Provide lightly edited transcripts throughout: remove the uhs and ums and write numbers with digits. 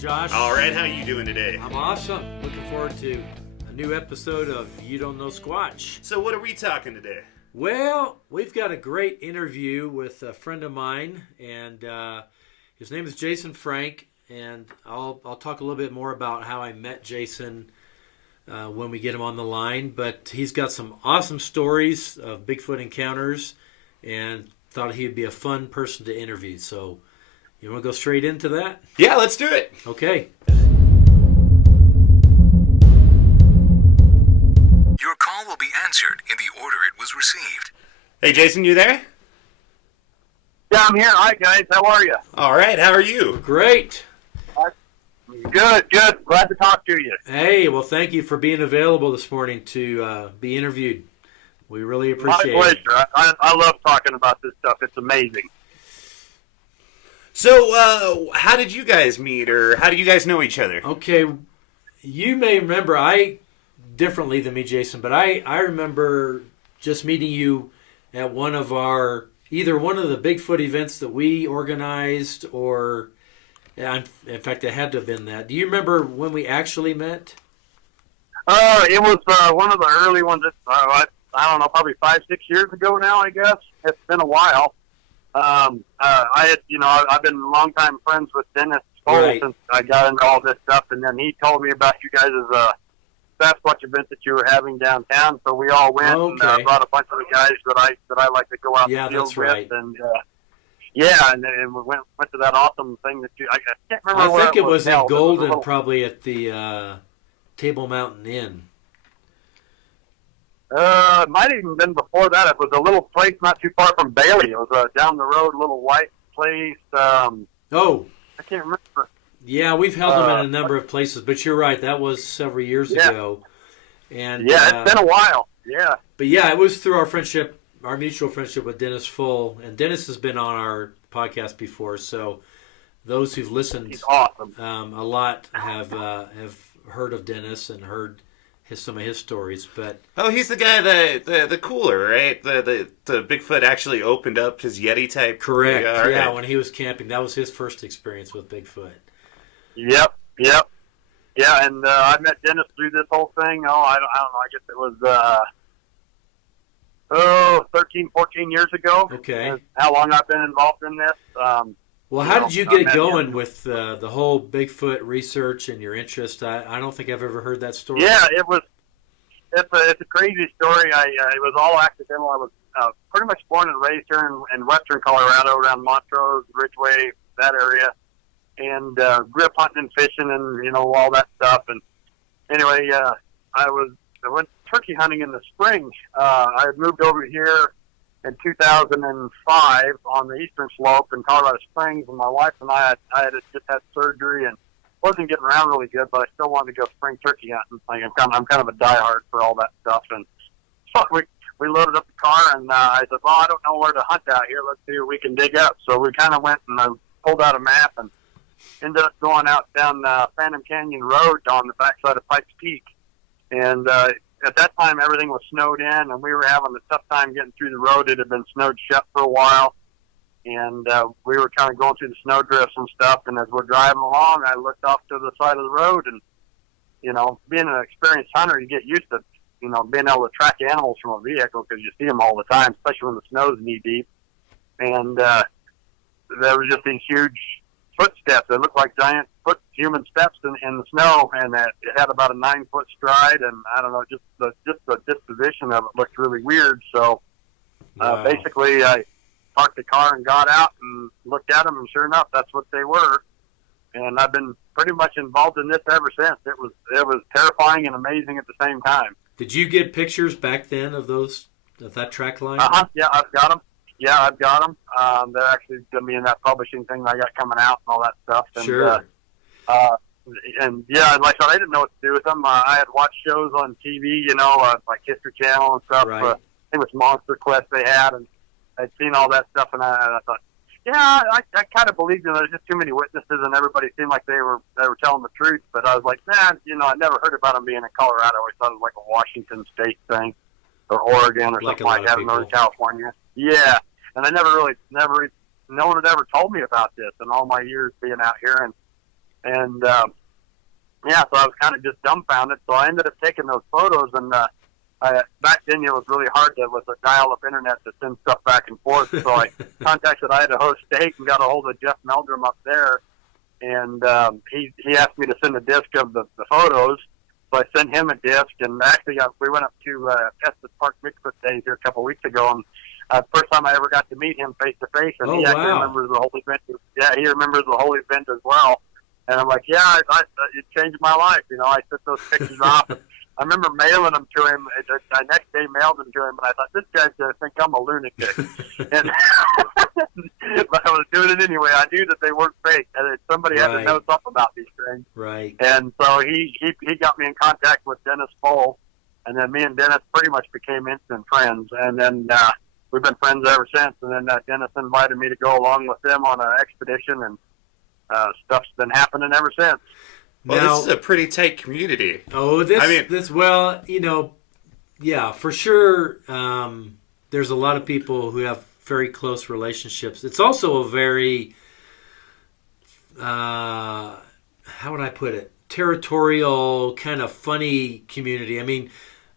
Josh? All right, how you doing today? I'm awesome. Looking forward to a new episode of You Don't Know Squatch. So what are we talking today? Well, we've got a great interview with a friend of mine, and his name is Jason Frank, and I'll talk a little bit more about how I met Jason when we get him on the line, but he's got some awesome stories of Bigfoot encounters, and thought he'd be a fun person to interview. So you want to go straight into that? Yeah, let's do it. Okay. Your call will be answered in the order it was received. Hey, Jason, you there? Yeah, I'm here. Hi, guys. How are you? All right, how are you? Great. Good. Glad to talk to you. Hey, well, thank you for being available this morning to be interviewed. We really appreciate My it. pleasure. I love talking about this stuff. It's amazing. So, how did you guys meet, or how do you guys know each other? Okay, you may remember, differently than me, Jason, but I remember just meeting you at either one of the Bigfoot events that we organized, or, in fact, it had to have been that. Do you remember when we actually met? It was one of the early ones. I don't know, probably 5-6 years ago now, I guess. It's been a while. I've been longtime friends with Dennis Cole Right. since I got into all this stuff, and then he told me about you guys' Sasquatch event that you were having downtown. So we all went and brought a bunch of the guys that I like to go out Yeah, in the field that's with, right. and and we went to that awesome thing that I can't remember. I where think it was in held. Golden, It was a little- probably at the Table Mountain Inn. It might have even been before that. It was a little place not too far from Bailey. It was down the road, a little white place. Oh, I can't remember. yeah, we've held them in a number of places, but you're right, that was several years ago. And Yeah, it's been a while. Yeah. But yeah, it was through our mutual friendship with Dennis Full, and Dennis has been on our podcast before, so those who've listened He's awesome. a lot have heard of Dennis and heard some of his stories. But Oh, he's the guy, the cooler, right? The Bigfoot actually opened up his Yeti type. correct, all right. yeah, when he was camping, that was his first experience with Bigfoot. Yep. Yeah, and I met Dennis through this whole thing. I don't know. I guess it was 13, 14 years ago. Okay. That's how long I've been involved in this. Well, how did you get met going him. with the whole Bigfoot research and your interest? I don't think I've ever heard that story. Yeah, it's a crazy story. It was all accidental. I was pretty much born and raised here in western Colorado, around Montrose, Ridgeway, that area, and grew up hunting and fishing and all that stuff. And anyway, I went turkey hunting in the spring. I had moved over here in 2005 on the eastern slope in Colorado Springs, and my wife and I had just had surgery and wasn't getting around really good, but I still wanted to go spring turkey hunting. Like, I'm kind of a diehard for all that stuff, and so we loaded up the car, and I said, well, I don't know where to hunt out here. Let's see what we can dig up. So we kind of went and I pulled out a map and ended up going out down Phantom Canyon Road on the backside of Pikes Peak, and at that time, everything was snowed in, and we were having a tough time getting through the road. It had been snowed shut for a while, and we were kind of going through the snow drifts and stuff. And as we're driving along, I looked off to the side of the road, and, being an experienced hunter, you get used to, being able to track animals from a vehicle because you see them all the time, especially when the snow's knee-deep. And there was just these huge footsteps. They looked like giant human steps in the snow, and it had about a 9-foot stride, and I don't know, just the disposition of it looked really weird. So Wow. basically, I parked the car and got out and looked at them, and sure enough, that's what they were. And I've been pretty much involved in this ever since. It was terrifying and amazing at the same time. Did you get pictures back then of that track line? Yeah, I've got them. They're actually going to be in that publishing thing that I got coming out and all that stuff. And, Sure. And yeah, like I said, I didn't know what to do with them. I had watched shows on TV, like History Channel and stuff. Right. I think it was Monster Quest they had, and I'd seen all that stuff, and I thought, yeah, I kind of believed in it. There's just too many witnesses, and everybody seemed like they were telling the truth. But I was like, I never heard about them being in Colorado. I always thought it was like a Washington State thing, or Oregon, or Like something a lot like that, of in Northern people. California. Yeah, and I no one had ever told me about this in all my years being out here. And And yeah, so I was kind of just dumbfounded. So I ended up taking those photos, and back then it was really hard with a dial-up internet to send stuff back and forth. So I contacted Idaho State and got a hold of Jeff Meldrum up there, and he asked me to send a disc of the photos. So I sent him a disc, and actually we went up to Estes Park Bigfoot Days here a couple of weeks ago, and first time I ever got to meet him face to face, and he actually remembers the whole event. Yeah, he remembers the whole event as well. And I'm like, yeah, it changed my life. You know, I took those pictures off. I remember mailing them to him. I next day mailed them to him, and I thought, this guy's going to think I'm a lunatic. And but I was doing it anyway. I knew that they weren't fake, and somebody had to know something about these things. Right. And so he got me in contact with Dennis Pohl, and then me and Dennis pretty much became instant friends. And then we've been friends ever since. And then Dennis invited me to go along with them on an expedition, and stuff's been happening ever since. Well, now, this is a pretty tight community. Oh, well, you know, yeah, for sure. There's a lot of people who have very close relationships. It's also a very, how would I put it, territorial, kind of funny community. I mean,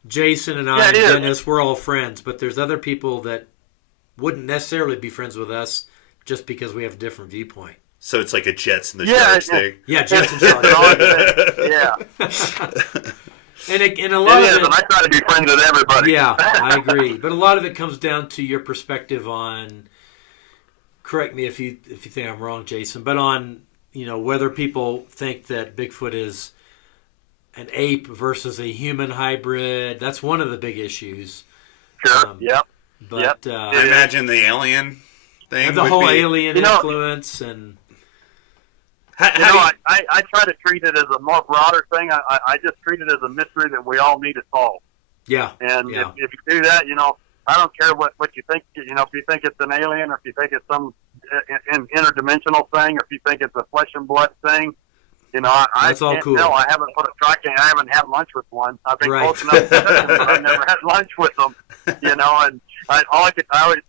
Jason and I and Dennis, we're all friends, but there's other people that wouldn't necessarily be friends with us just because we have a different viewpoint. So it's like a Jets and the Sharks thing. Yeah, Jets and Sharks. Yeah. And a lot of it, and I try to be friends with everybody. Yeah, I agree. But a lot of it comes down to your perspective on, correct me if you think I'm wrong, Jason, but on, you know, whether people think that Bigfoot is an ape versus a human hybrid. That's one of the big issues. Sure, yep. But I imagine the alien thing. And the whole alien influence and... I try to treat it as a more broader thing. I just treat it as a mystery that we all need to solve. Yeah. And if you do that, you know, I don't care what you think. You know, if you think it's an alien, or if you think it's some interdimensional thing, or if you think it's a flesh and blood thing, you know, I can't cool. tell. I haven't put a tracking. I haven't had lunch with one. I've been close enough to them, but I've never had lunch with them. You know, and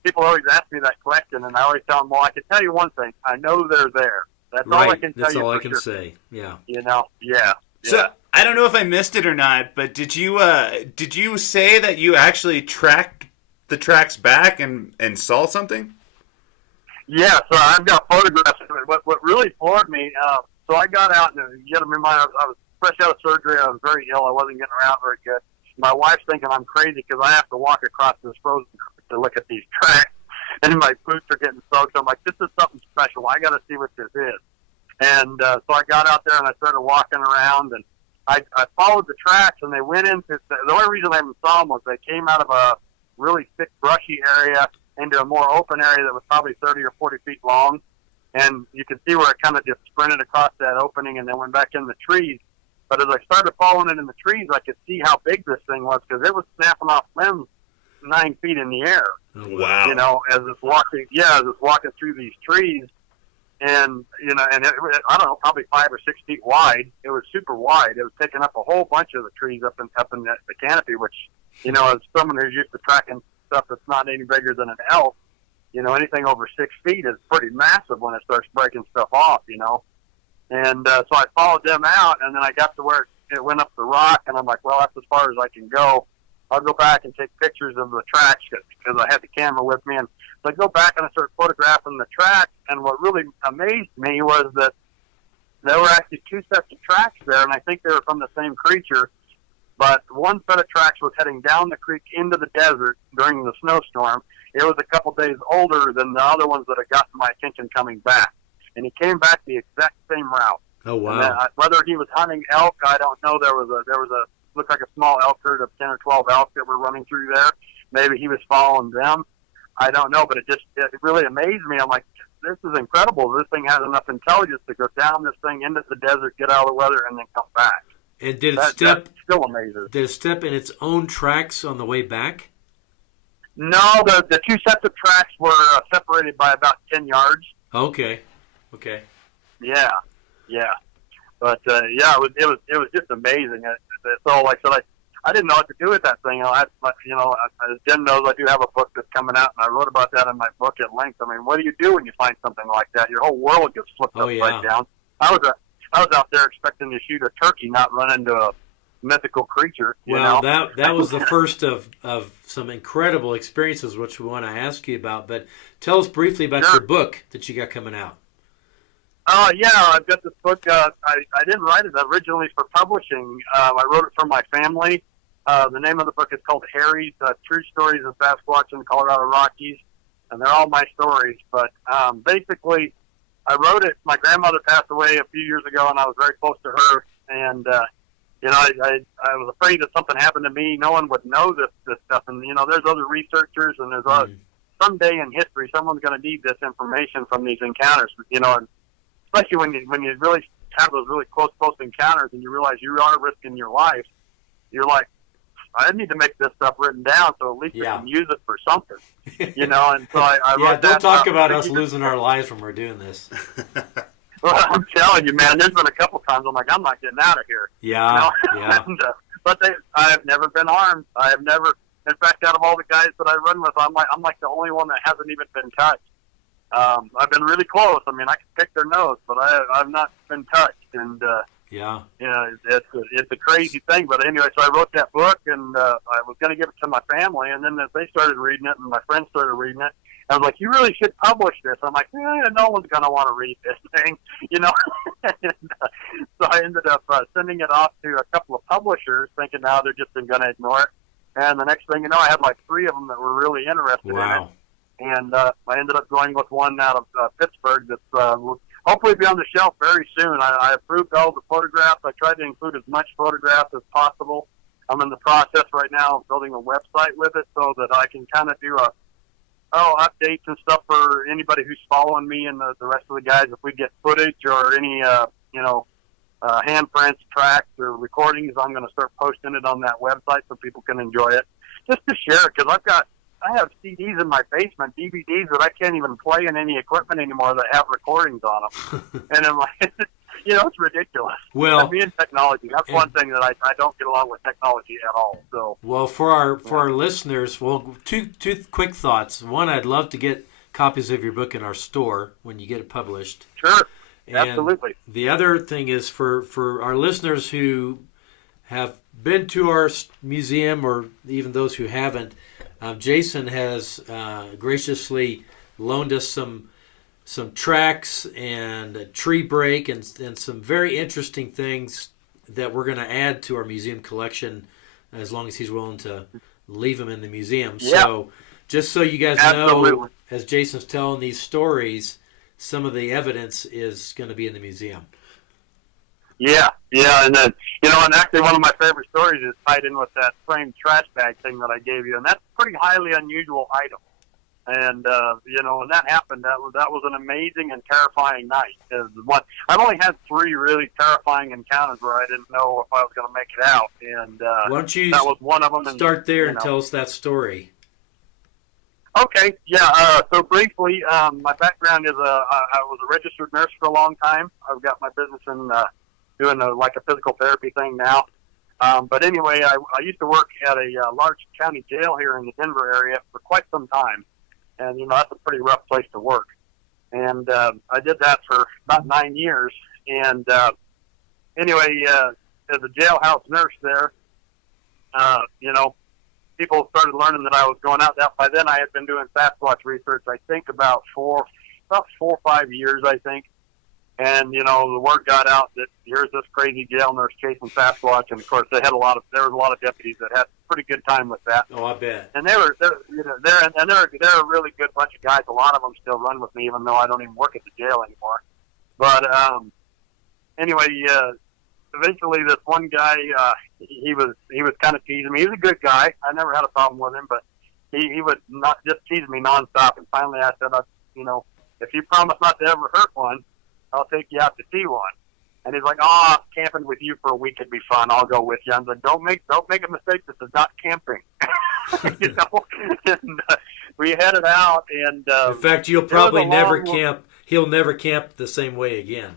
people always ask me that question, and I always tell them, well, I can tell you one thing. I know they're there. That's all I can tell you. That's all I can sure. say. Yeah. You know. Yeah. So I don't know if I missed it or not, but did you say that you actually tracked the tracks back and saw something? Yeah. So I've got photographs of it. What really floored me. So I got out, and you got to remember, I was fresh out of surgery. I was very ill. I wasn't getting around very good. My wife's thinking I'm crazy because I have to walk across this frozen creek to look at these tracks. And my boots are getting soaked. I'm like, this is something special. I got to see what this is. And so I got out there and I started walking around, and I followed the tracks, and they went into the only reason I even saw them was they came out of a really thick, brushy area into a more open area that was probably 30 or 40 feet long. And you could see where it kind of just sprinted across that opening and then went back in the trees. But as I started following it in the trees, I could see how big this thing was because it was snapping off limbs 9 feet in the air. Oh, wow. You know, as it's walking through these trees, and you know, and I don't know, probably 5 or 6 feet wide. It was super wide. It was taking up a whole bunch of the trees up in the canopy, which, you know, as someone who's used to tracking stuff that's not any bigger than an elk, you know, anything over 6 feet is pretty massive when it starts breaking stuff off, you know. And so I followed them out, and then I got to where it went up the rock, and I'm like, well, that's as far as I can go. I'll go back and take pictures of the tracks because I had the camera with me. And so I go back and I start photographing the tracks. And what really amazed me was that there were actually 2 sets of tracks there, and I think they were from the same creature. But one set of tracks was heading down the creek into the desert during the snowstorm. It was a couple days older than the other ones that had gotten my attention coming back. And he came back the exact same route. Oh, wow. And, whether he was hunting elk, I don't know. There was a looked like a small elk herd of 10 or 12 elk that were running through there. Maybe he was following them. I don't know, but it really amazed me. I'm like, this is incredible. This thing has enough intelligence to go down this thing into the desert, get out of the weather, and then come back. And did it that still amazes. Did it step in its own tracks on the way back? No, the 2 sets of tracks were separated by about 10 yards. Okay. Yeah. But it was just amazing. So like I said, I didn't know what to do with that thing. As Jen knows, I do have a book that's coming out, and I wrote about that in my book at length. I mean, what do you do when you find something like that? Your whole world gets flipped upside down. I I was out there expecting to shoot a turkey, not run into a mythical creature. You Well, know? that was the first of some incredible experiences, which we want to ask you about. But tell us briefly about your book that you got coming out. Yeah, I've got this book. I didn't write it originally for publishing. I wrote it for my family. The name of the book is called Harry's True Stories of Sasquatch in the Colorado Rockies, and they're all my stories. But basically, I wrote it. My grandmother passed away a few years ago, and I was very close to her. And you know, I was afraid that something happened to me. No one would know this stuff. And you know, there's other researchers, and there's someday in history, someone's going to need this information from these encounters. You know, and especially when you really have those really close encounters, and you realize you are risking your life. You're like, I need to make this stuff written down so at least we can use it for something, you know. And so I wrote don't talk about us losing our lives when we're doing this. Well, I'm telling you, man, there's been a couple times I'm like, I'm not getting out of here. Yeah, you know? And, but I have never been armed. I have never. In fact, out of all the guys that I run with, I'm like the only one that hasn't even been touched. I've been really close. I mean, I can pick their nose, but I've not been touched. And you know, it's a crazy thing. But anyway, so I wrote that book, and I was going to give it to my family, and then they started reading it, and my friends started reading it. I was like, you really should publish this. I'm like, no one's going to want to read this thing, you know. And, so I ended up sending it off to a couple of publishers, thinking now they're just going to ignore it. And the next thing you know, I had like 3 of them that were really interested in it. And I ended up going with one out of Pittsburgh that's hopefully be on the shelf very soon. I approved all the photographs. I tried to include as much photographs as possible. I'm in the process right now of building a website with it so that I can kind of do updates and stuff for anybody who's following me and the rest of the guys. If we get footage or any, handprints, tracks, or recordings, I'm going to start posting it on that website so people can enjoy it. Just to share it, because I have CDs in my basement, DVDs that I can't even play in any equipment anymore that have recordings on them. And I'm like, you know, it's ridiculous. Well, me and technology, that's one thing that I don't get along with technology at all. So, well, for our listeners, two quick thoughts. One, I'd love to get copies of your book in our store when you get it published. Sure, and absolutely. The other thing is for our listeners who have been to our museum, or even those who haven't, Jason has graciously loaned us some tracks and a tree break and some very interesting things that we're going to add to our museum collection as long as he's willing to leave them in the museum. Yep. So just so you guys know, as Jason's telling these stories, some of the evidence is going to be in the museum. Yeah, and then, you know, and actually one of my favorite stories is tied in with that framed trash bag thing that I gave you, and that's a pretty highly unusual item. And, you know, when that happened, that was an amazing and terrifying night. I've only had 3 really terrifying encounters where I didn't know if I was going to make it out, and why don't you that was one of them. Start there and tell us that story. Okay, yeah. So briefly, my background is I was a registered nurse for a long time. I've got my business in doing a physical therapy thing now. But anyway, I used to work at a large county jail here in the Denver area for quite some time. And, you know, that's a pretty rough place to work. And I did that for about 9 years. And anyway, as a jailhouse nurse there, you know, people started learning that I was going out. By then I had been doing Sasquatch research, I think, about 4 or 5 years, I think. And, you know, the word got out that here's this crazy jail nurse chasing Sasquatch. And, of course, there was a lot of deputies that had a pretty good time with that. Oh, I bet. And they're a really good bunch of guys. A lot of them still run with me, even though I don't even work at the jail anymore. But anyway, eventually this one guy, he was kind of teasing me. He was a good guy. I never had a problem with him, but he would not just tease me nonstop. And finally I said, you know, if you promise not to ever hurt one, I'll take you out to see one. And he's like, camping with you for a week would be fun. I'll go with you. I'm like, don't make a mistake. This is not camping. You know? And we headed out. And in fact, you'll probably never camp. He'll never camp the same way again.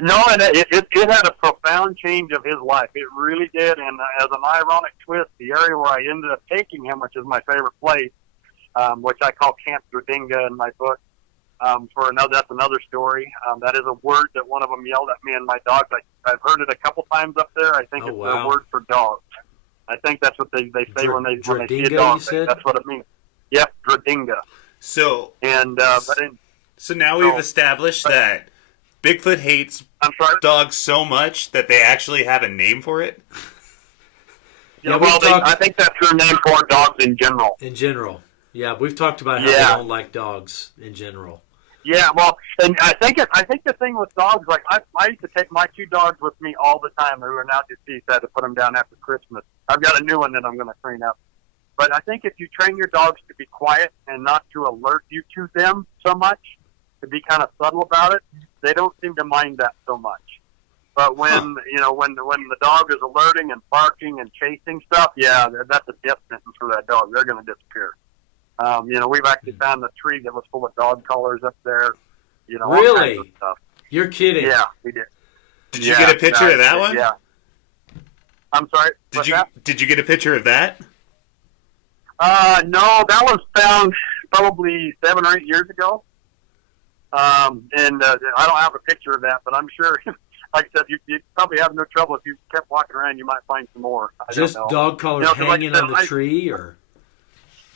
No, and it had a profound change of his life. It really did. And as an ironic twist, the area where I ended up taking him, which is my favorite place, which I call Camp Dredinga in my book, That's another story. That is a word that one of them yelled at me and my dog. I've heard it a couple times up there. I think it's a word for dogs. I think that's what they say when they see a dog. That's what it means. Yep, Dradinga. So so now we've established that Bigfoot hates dogs so much that they actually have a name for it. Yeah, I think that's their name for dogs in general. In general, yeah, we've talked about how they don't like dogs in general. Yeah, well, and I think the thing with dogs, like I used to take my 2 dogs with me all the time who are now deceased. I had to put them down after Christmas. I've got a new one that I'm going to train up. But I think if you train your dogs to be quiet and not to alert you to them so much, to be kind of subtle about it, they don't seem to mind that so much. But when when the dog is alerting and barking and chasing stuff, that's a death sentence for that dog. They're going to disappear. We've actually found a tree that was full of dog collars up there. All really? kinds of stuff. You're kidding? Yeah, we did. Did you get a picture of that one? Yeah. I'm sorry. Did you get a picture of that? No, that was found probably 7 or 8 years ago. I don't have a picture of that, but I'm sure, like I said, you probably have no trouble if you kept walking around. You might find some more. Just dog collars hanging on the tree, or?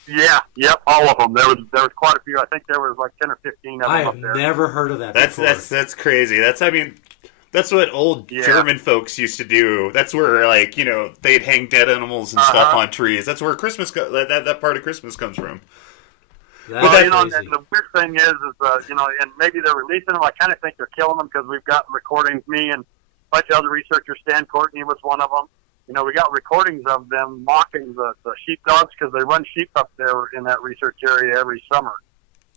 Yeah, yep, all of them. There was quite a few. I think there was like 10 or 15 of them up there. I have never heard of that before. That's crazy. That's what old German folks used to do. That's where, they'd hang dead animals and stuff on trees. That's where that part of Christmas comes from. And the weird thing is, and maybe they're releasing them. I kind of think they're killing them because we've got recordings. Me and a bunch of other researchers, Stan Courtney was one of them. We got recordings of them mocking the sheepdogs because they run sheep up there in that research area every summer.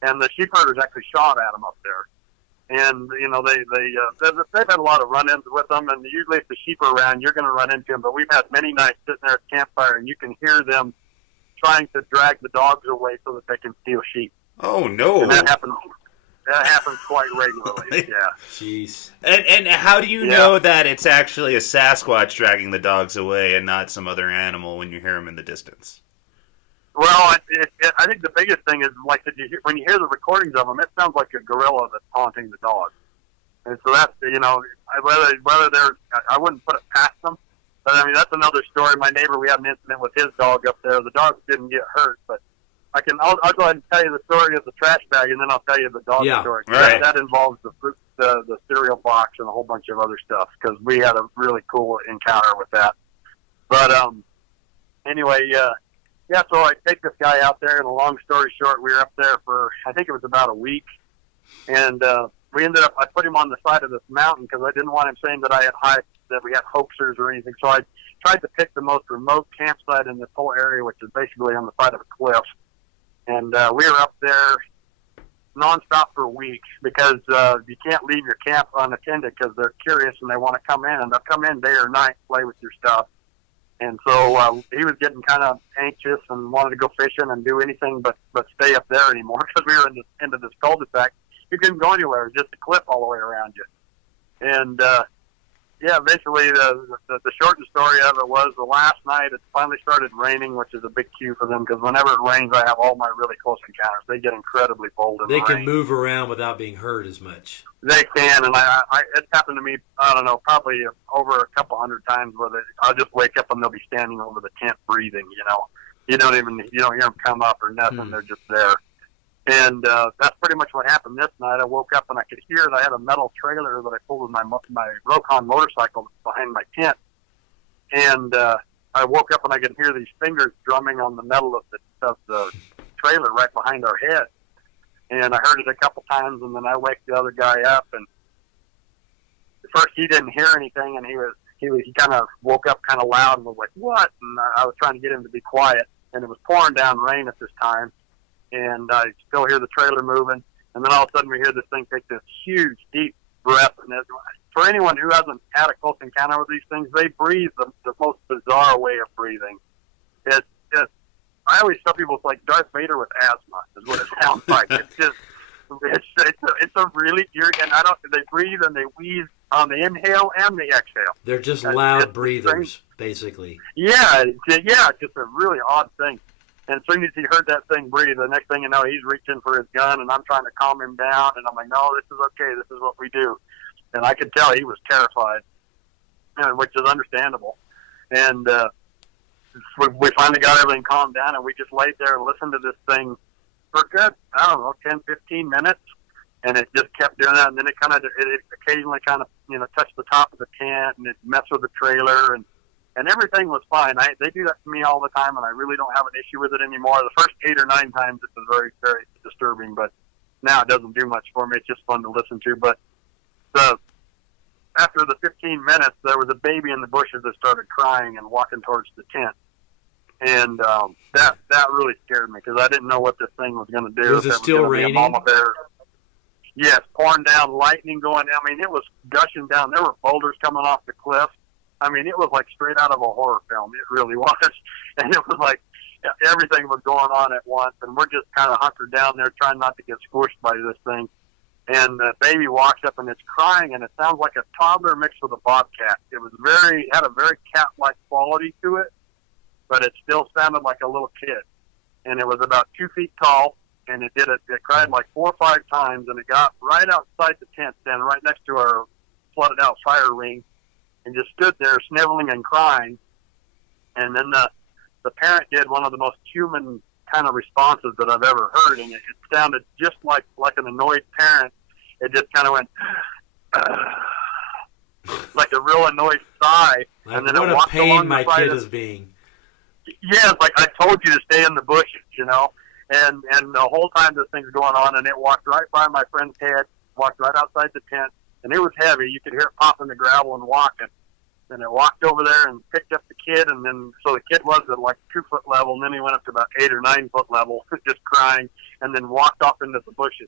And the sheep herders actually shot at them up there. And, they've had a lot of run-ins with them. And usually if the sheep are around, you're going to run into them. But we've had many nights sitting there at Campfire, and you can hear them trying to drag the dogs away so that they can steal sheep. Oh, no. And that happens quite regularly, yeah. Jeez. And how do you know that it's actually a Sasquatch dragging the dogs away and not some other animal when you hear them in the distance? Well, I think the biggest thing is, like, when you hear the recordings of them, it sounds like a gorilla that's haunting the dog. And so that's, whether they're, I wouldn't put it past them. But, I mean, that's another story. My neighbor, we had an incident with his dog up there. The dog didn't get hurt, but I'll go ahead and tell you the story of the trash bag, and then I'll tell you the dog story. Right. That involves the cereal box and a whole bunch of other stuff, because we had a really cool encounter with that. But anyway, so I take this guy out there, and a long story short, we were up there for, I think it was about a week, and we ended up, I put him on the side of this mountain because I didn't want him saying that that we had hoaxers or anything, so I tried to pick the most remote campsite in this whole area, which is basically on the side of a cliff. And we were up there nonstop for weeks because you can't leave your camp unattended because they're curious and they want to come in, and they'll come in day or night, play with your stuff. And so he was getting kind of anxious and wanted to go fishing and do anything but stay up there anymore because we were into this cul-de-sac. You couldn't go anywhere. It was just a cliff all the way around you. And basically the short story of it was the last night it finally started raining, which is a big cue for them because whenever it rains, I have all my really close encounters. They get incredibly bold in the rain. They can move around without being hurt as much. They can, and it happened to me, I don't know, probably over a couple hundred times where I'll just wake up and they'll be standing over the tent breathing, You don't hear them come up or nothing. They're just there. And that's pretty much what happened this night. I woke up and I could hear it. I had a metal trailer that I pulled with my Rokon motorcycle behind my tent. And I woke up and I could hear these fingers drumming on the metal of the trailer right behind our head. And I heard it a couple times, and then I waked the other guy up. And at first he didn't hear anything, and he kind of woke up kind of loud and was like, "What?" And I was trying to get him to be quiet. And it was pouring down rain at this time. And I still hear the trailer moving, and then all of a sudden we hear this thing take this huge, deep breath. And for anyone who hasn't had a close encounter with these things, they breathe the most bizarre way of breathing. I always tell people it's like Darth Vader with asthma is what it sounds like. It's a really and they breathe and they wheeze on the inhale and the exhale. They're just loud breathers, basically. Yeah, it's just a really odd thing. And as soon as he heard that thing breathe, the next thing you know, he's reaching for his gun, and I'm trying to calm him down. And I'm like, no, this is okay. This is what we do. And I could tell he was terrified, which is understandable. And we finally got everything calmed down, and we just laid there and listened to this thing for good, I don't know, 10, 15 minutes. And it just kept doing that. And then it occasionally kind of, touched the top of the tent, and it messed with the trailer, and everything was fine. They do that to me all the time, and I really don't have an issue with it anymore. The first 8 or 9 times it was very, very disturbing, but now it doesn't do much for me. It's just fun to listen to. But after the 15 minutes, there was a baby in the bushes that started crying and walking towards the tent. And that really scared me because I didn't know what this thing was going to do. Was it still raining? Mama bear. Yes, pouring down, lightning going down. I mean, it was gushing down. There were boulders coming off the cliff. I mean, it was like straight out of a horror film. It really was. And it was like everything was going on at once. And we're just kind of hunkered down there trying not to get squished by this thing. And the baby walks up and it's crying, and it sounds like a toddler mixed with a bobcat. It was had a very cat-like quality to it, but it still sounded like a little kid. And it was about 2 feet tall, and it cried like 4 or 5 times, and it got right outside the tent, standing right next to our flooded out fire ring, and just stood there sniveling and crying. And then the parent did one of the most human kind of responses that I've ever heard, and it sounded just like an annoyed parent. It just kind of went like a real annoyed sigh, and then what it a walked pain along my the side kid of, is being. Yeah, it's like I told you to stay in the bushes, and the whole time this thing's going on, and it walked right by my friend's head, walked right outside the tent, and it was heavy. You could hear it popping the gravel and walking. And it walked over there and picked up the kid, and then so the kid was at like 2 foot level, and then he went up to about 8 or 9 foot level, just crying, and then walked off into the bushes.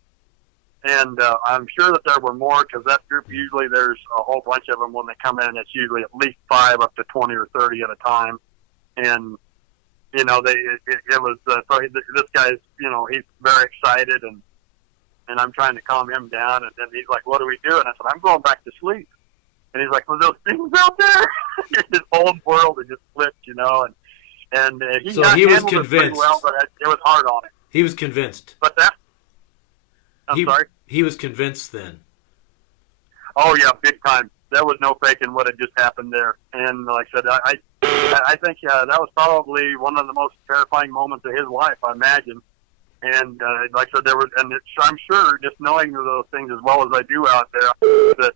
And I'm sure that there were more because that group usually there's a whole bunch of them when they come in. It's usually at least 5 up to 20 or 30 at a time, and it was so this guy's he's very excited, and I'm trying to calm him down, and then he's like, "What do we do?" And I said, "I'm going back to sleep." And he's like, "Well, those things out there?" His whole world had just flipped, and he so he was convinced. It well, but it was hard on him. He was convinced. But I'm sorry. He was convinced then. Oh yeah, big time. There was no faking what had just happened there. And like I said, I think that was probably one of the most terrifying moments of his life, I imagine. And like I said, I'm sure just knowing those things as well as I do out there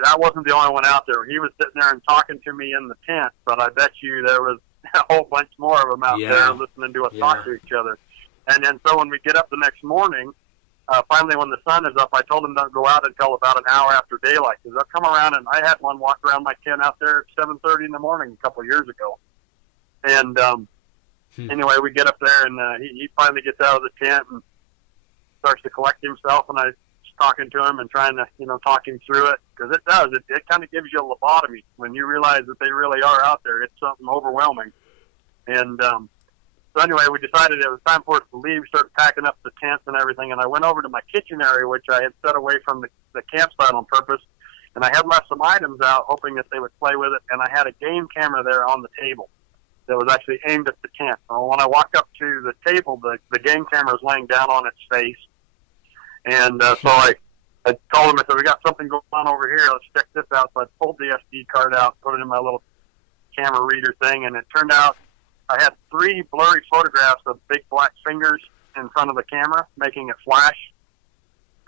that wasn't the only one out there. He was sitting there and talking to me in the tent, but I bet you there was a whole bunch more of them out there listening to us talk to each other. And then so when we get up the next morning, finally when the sun is up, I told him don't go out until about an hour after daylight, because they'll come around, and I had one walk around my tent out there at 7:30 in the morning a couple of years ago. And anyway, we get up there, and he finally gets out of the tent and starts to collect himself, and I talking to him and trying to, talk him through it, because it kind of gives you a lobotomy when you realize that they really are out there. It's something overwhelming. And so anyway, we decided it was time for us to leave, start packing up the tents and everything, and I went over to my kitchen area, which I had set away from the campsite on purpose, and I had left some items out, hoping that they would play with it, and I had a game camera there on the table that was actually aimed at the tent. So when I walked up to the table, the game camera was laying down on its face. And so I told him, I said, "We got something going on over here. Let's check this out." So I pulled the SD card out, put it in my little camera reader thing, and it turned out I had 3 blurry photographs of big black fingers in front of the camera, making it flash.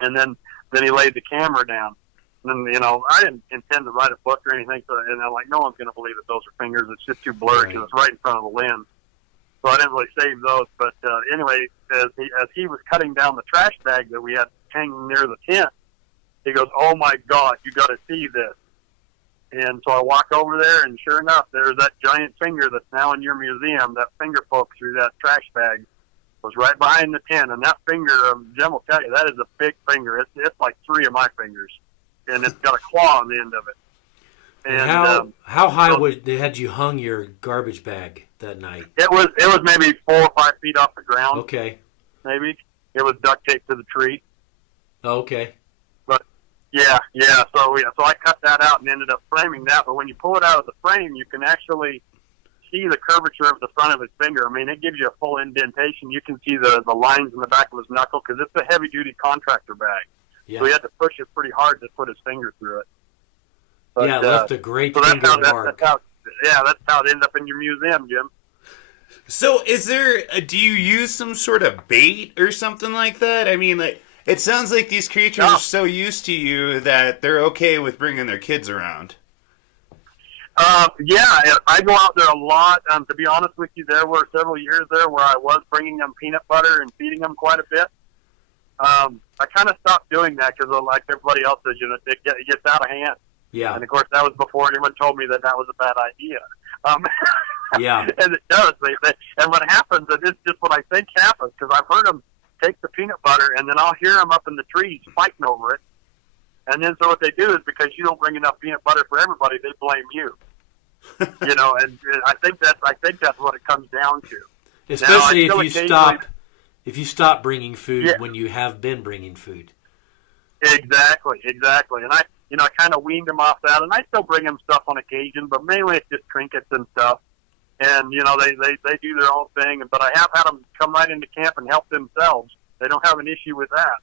And then he laid the camera down. And then, I didn't intend to write a book or anything, and I'm like, no one's going to believe that those are fingers. It's just too blurry because it's right in front of the lens. So I didn't really save those. But anyway, as he was cutting down the trash bag that we had hanging near the tent, he goes, "Oh, my God, you got to see this." And so I walk over there, and sure enough, there's that giant finger that's now in your museum. That finger poke through that trash bag was right behind the tent. And that finger, Jim will tell you, that is a big finger. It's like 3 of my fingers. And it's got a claw on the end of it. And how high had you hung your garbage bag that night? It was maybe 4 or 5 feet off the ground. Okay. Maybe. It was duct taped to the tree. Okay. But yeah. So I cut that out and ended up framing that. But when you pull it out of the frame, you can actually see the curvature of the front of his finger. I mean, it gives you a full indentation. You can see the lines in the back of his knuckle because it's a heavy-duty contractor bag. Yeah. So he had to push it pretty hard to put his finger through it. But, yeah, it left a great so finger mark. That's how it ended up in your museum, Jim. So do you use some sort of bait or something like that? I mean, like, it sounds like these creatures are so used to you that they're okay with bringing their kids around. Yeah, I go out there a lot. To be honest with you, there were several years there where I was bringing them peanut butter and feeding them quite a bit. I kind of stopped doing that because, like everybody else says, it gets out of hand. Yeah. And, of course, that was before anyone told me that was a bad idea. Yeah. And it does. And what happens, and it's just what I think happens, because I've heard them take the peanut butter, and then I'll hear them up in the trees fighting over it. And then so what they do is because you don't bring enough peanut butter for everybody, they blame you. And I think that's what it comes down to. Especially if you stop bringing food when you have been bringing food. Exactly. And I kind of weaned them off that, and I still bring them stuff on occasion, but mainly it's just trinkets and stuff. And they do their own thing, but I have had them come right into camp and help themselves. They don't have an issue with that.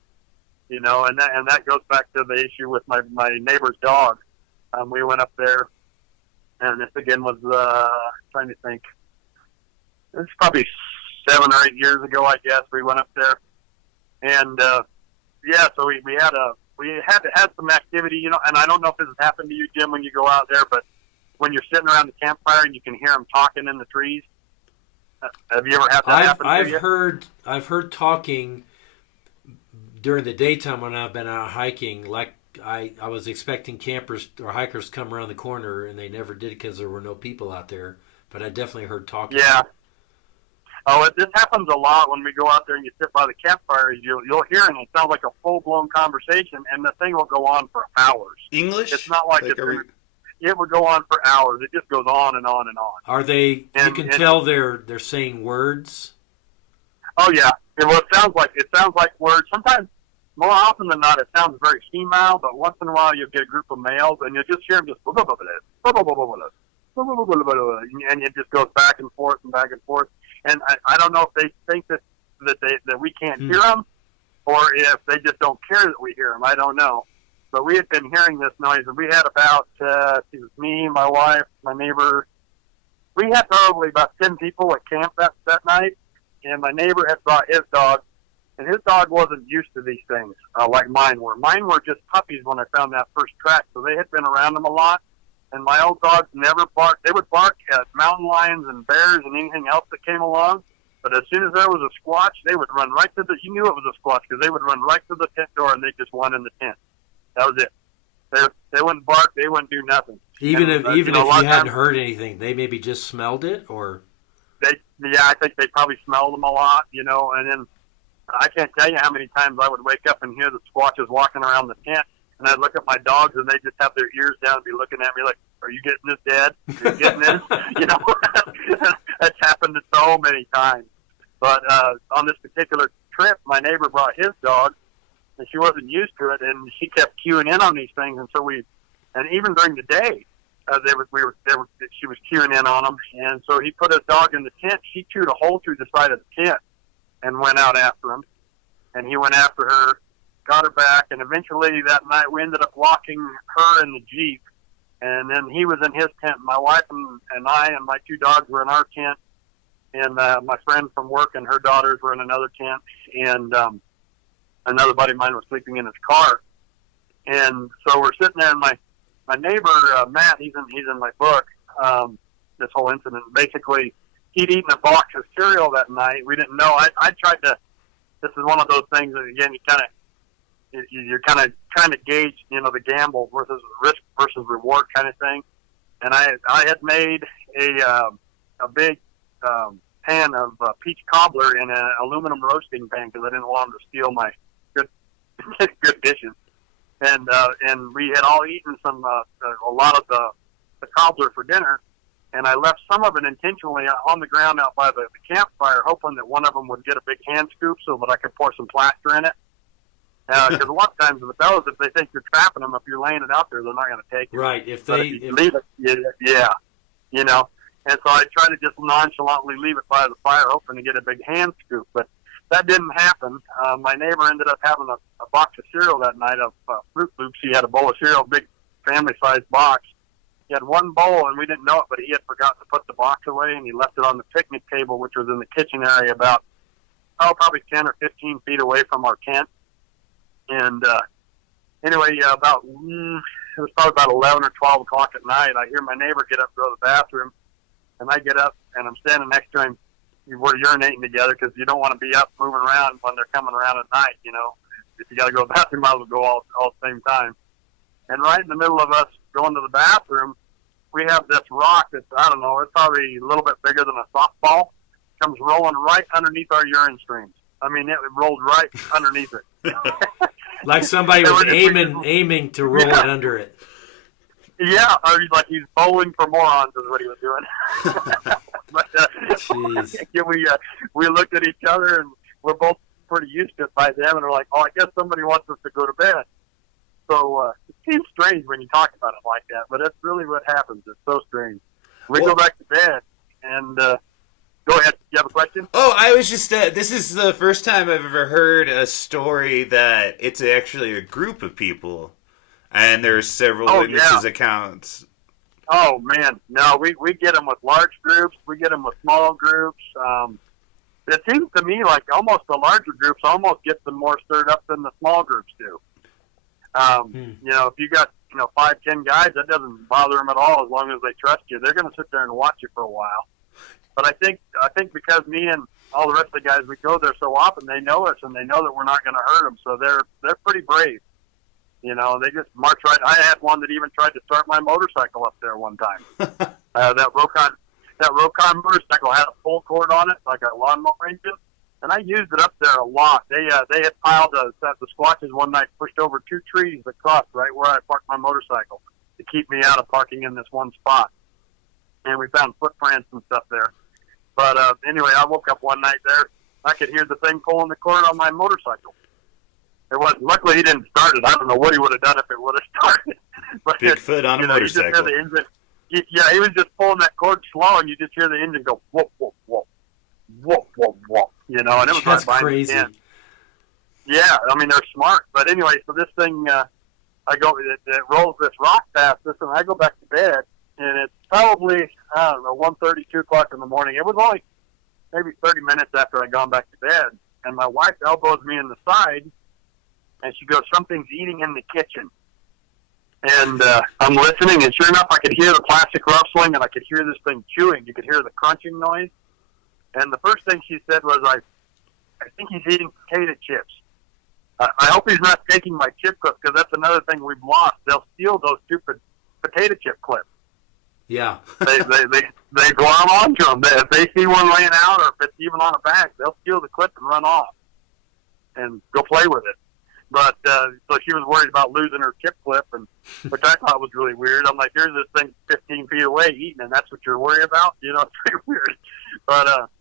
And that goes back to the issue with my neighbor's dog. We went up there, and this again was trying to think. It's probably 7 or 8 years ago, I guess. We went up there, and so we had some activity, and I don't know if this has happened to you, Jim, when you go out there, but when you're sitting around the campfire and you can hear them talking in the trees. Have you ever had that happen to you? I've heard talking during the daytime when I've been out hiking. Like I was expecting campers or hikers to come around the corner, and they never did because there were no people out there. But I definitely heard talking. Yeah. Oh, this happens a lot when we go out there and you sit by the campfire. You'll hear it, and it sounds like a full-blown conversation, and the thing will go on for hours. English? It's not like it would go on for hours. It just goes on and on and on. Are they? You can tell they're saying words. Oh yeah. It sounds like words. Sometimes, more often than not, it sounds very female. But once in a while, you'll get a group of males, and you'll just hear them just blah, blah, blah, blah, blah, blah, blah, blah, blah, blah, blah, and it just goes back and forth and back and forth. And I don't know if they think that we can't hear them, or if they just don't care that we hear them. I don't know. But we had been hearing this noise, and we had about, it was me, my wife, my neighbor. We had probably about 10 people at camp that night, and my neighbor had brought his dog, and his dog wasn't used to these things like mine were. Mine were just puppies when I found that first track, so they had been around them a lot, and my old dogs never barked. They would bark at mountain lions and bears and anything else that came along, but as soon as there was a squatch, they would run right to you knew it was a squatch because they would run right to the tent door, and they just went in the tent. That was it. They wouldn't bark. They wouldn't do nothing. Even if you hadn't heard anything, they maybe just smelled it, or I think they probably smelled them a lot, And then I can't tell you how many times I would wake up and hear the squatches walking around the tent, and I'd look at my dogs, and they just have their ears down and be looking at me like, "Are you getting this, Dad? Are you getting this?" That's happened so many times. But on this particular trip, my neighbor brought his dog. And she wasn't used to it, and she kept cueing in on these things. And so and even during the day, she was cueing in on them. And so he put his dog in the tent. She chewed a hole through the side of the tent and went out after him. And he went after her, got her back, and eventually that night we ended up walking her in the Jeep. And then he was in his tent. My wife and I and my 2 dogs were in our tent, and my friend from work and her daughters were in another tent. And another buddy of mine was sleeping in his car. And so we're sitting there, and my neighbor, Matt, he's in my book, this whole incident. Basically, he'd eaten a box of cereal that night. We didn't know. I tried to, this is one of those things that, again, you're kind of trying to gauge, the gamble versus risk versus reward kind of thing. And I had made a big pan of peach cobbler in an aluminum roasting pan because I didn't want him to steal my good dishes, and we had all eaten a lot of the cobbler for dinner, and I left some of it intentionally on the ground out by the campfire, hoping that one of them would get a big hand scoop so that I could pour some plaster in it. Because a lot of times the fellas, if they think you're trapping them, if you're laying it out there, they're not going to take it. Right. If you leave it, yeah, And so I tried to just nonchalantly leave it by the fire, hoping to get a big hand scoop. But that didn't happen. My neighbor ended up having a box of cereal that night of Fruit Loops. He had a bowl of cereal, big family-sized box. He had one bowl, and we didn't know it, but he had forgotten to put the box away, and he left it on the picnic table, which was in the kitchen area about, probably 10 or 15 feet away from our tent. And anyway, it was probably about 11 or 12 o'clock at night. I hear my neighbor get up to go to the bathroom, and I get up, and I'm standing next to him. We're urinating together because you don't want to be up moving around when they're coming around at night, you know. If you got to go to the bathroom, might as well go all at the same time. And right in the middle of us going to the bathroom, we have this rock that's, I don't know, it's probably a little bit bigger than a softball. Comes rolling right underneath our urine streams. I mean, it rolled right underneath it. Like somebody was aiming to roll it under it. Yeah, I mean, like he's bowling for morons is what he was doing. But we looked at each other, and we're both pretty used to it by then, and we're like, I guess somebody wants us to go to bed. So it seems strange when you talk about it like that, but that's really what happens. It's so strange. We go back to bed, and go ahead. You have a question? Oh, I was just, this is the first time I've ever heard a story that it's actually a group of people, and there's several witnesses' accounts. Oh, man. No, we get them with large groups. We get them with small groups. It seems to me like almost the larger groups almost get them more stirred up than the small groups do. You know, if you got, 5, 10 guys, that doesn't bother them at all as long as they trust you. They're going to sit there and watch you for a while. But I think because me and all the rest of the guys, we go there so often, they know us and they know that we're not going to hurt them. So they're pretty brave. You know, they just march right. I had one that even tried to start my motorcycle up there one time. That Rokon motorcycle had a full cord on it, like a lawnmower engine, and I used it up there a lot. They had piled the squatches one night, pushed over 2 trees that crossed right where I parked my motorcycle to keep me out of parking in this one spot. And we found footprints and stuff there. But anyway, I woke up one night there. I could hear the thing pulling the cord on my motorcycle. It was luckily he didn't start it. I don't know what he would have done if it would have started. But Bigfoot on a motorcycle. You just hear the engine. He was just pulling that cord slow, and you just hear the engine go whoop whoop whoop whoop whoop whoop. And it was that's right crazy. Yeah, I mean they're smart. But anyway, so this thing, it rolls this rock past this, and I go back to bed, and it's probably 1:30, 2 o'clock in the morning. It was only maybe 30 minutes after I'd gone back to bed, and my wife elbows me in the side. And she goes, something's eating in the kitchen. And I'm listening, and sure enough, I could hear the plastic rustling, and I could hear this thing chewing. You could hear the crunching noise. And the first thing she said was, I think he's eating potato chips. I hope he's not taking my chip clip, because that's another thing we've lost. They'll steal those stupid potato chip clips. Yeah. they glom onto them. If they see one laying out, or if it's even on a bag, they'll steal the clip and run off and go play with it. But so she was worried about losing her chip clip, and which I thought was really weird. I'm like, here's this thing 15 feet away eating, and that's what you're worried about? It's pretty weird. But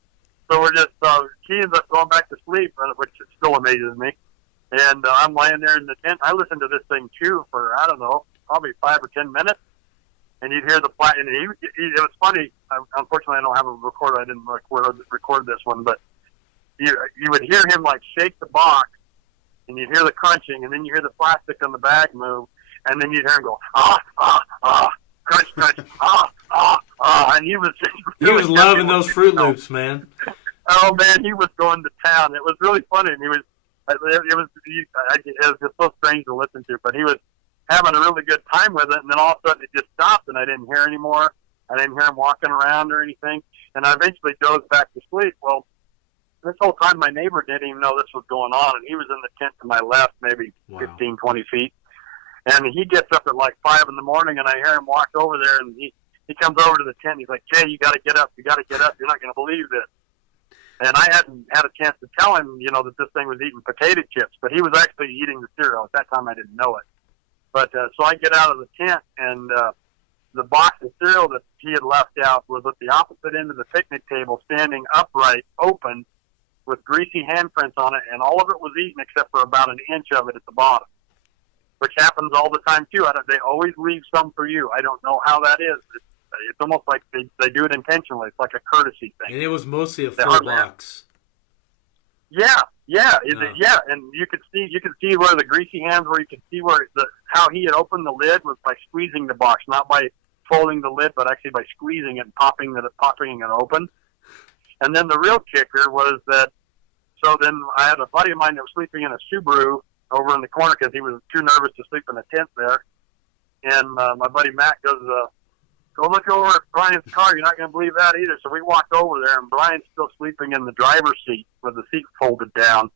so we're just she ends up going back to sleep, which still amazes me. And I'm laying there in the tent. I listened to this thing chew for, I don't know, probably 5 or 10 minutes. And you'd hear the flat. And it was funny. Unfortunately, I don't have a recorder. I didn't record this one, but you would hear him like shake the box. And you hear the crunching, and then you hear the plastic on the bag move, and then you'd hear him go, crunch, crunch, and he was loving those Fruit Loops, man. Oh man, he was going to town. It was really funny, and it was just so strange to listen to, but he was having a really good time with it, and then all of a sudden it just stopped, and I didn't hear anymore. I didn't hear him walking around or anything, and I eventually dozed back to sleep. Well, this whole time, my neighbor didn't even know this was going on, and he was in the tent to my left, maybe 15, 20 feet. And he gets up at like 5 in the morning, and I hear him walk over there, and he comes over to the tent. He's like, Jay, you got to get up. You got to get up. You're not going to believe this. And I hadn't had a chance to tell him, that this thing was eating potato chips, but he was actually eating the cereal. At that time, I didn't know it. But so I get out of the tent, and the box of cereal that he had left out was at the opposite end of the picnic table, standing upright, open, with greasy handprints on it, and all of it was eaten except for about an inch of it at the bottom, which happens all the time too. They always leave some for you. I don't know how that is. it's almost like they do it intentionally. It's like a courtesy thing. And it was mostly a full box. Yeah, and you could see where the greasy hands were. You could see where how he had opened the lid was by squeezing the box, not by folding the lid, but actually by squeezing it and popping it open. And then the real kicker was that. So then I had a buddy of mine that was sleeping in a Subaru over in the corner because he was too nervous to sleep in a tent there. And my buddy Matt goes, "Go look over at Brian's car. You're not going to believe that either." So we walked over there, and Brian's still sleeping in the driver's seat with the seat folded down.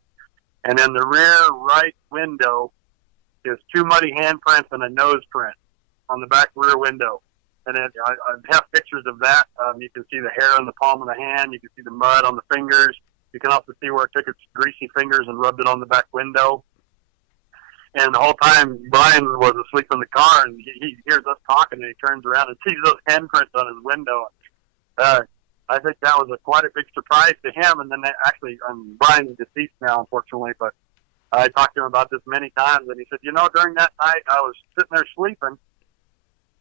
And in the rear right window is 2 muddy handprints and a nose print on the back rear window. And I have pictures of that. You can see the hair in the palm of the hand. You can see the mud on the fingers. You can also see where it took its greasy fingers and rubbed it on the back window. And the whole time, Brian was asleep in the car, and he hears us talking, and he turns around and sees those handprints on his window. I think that was quite a big surprise to him. And then Brian's deceased now, unfortunately, but I talked to him about this many times, and he said, during that night, I was sitting there sleeping,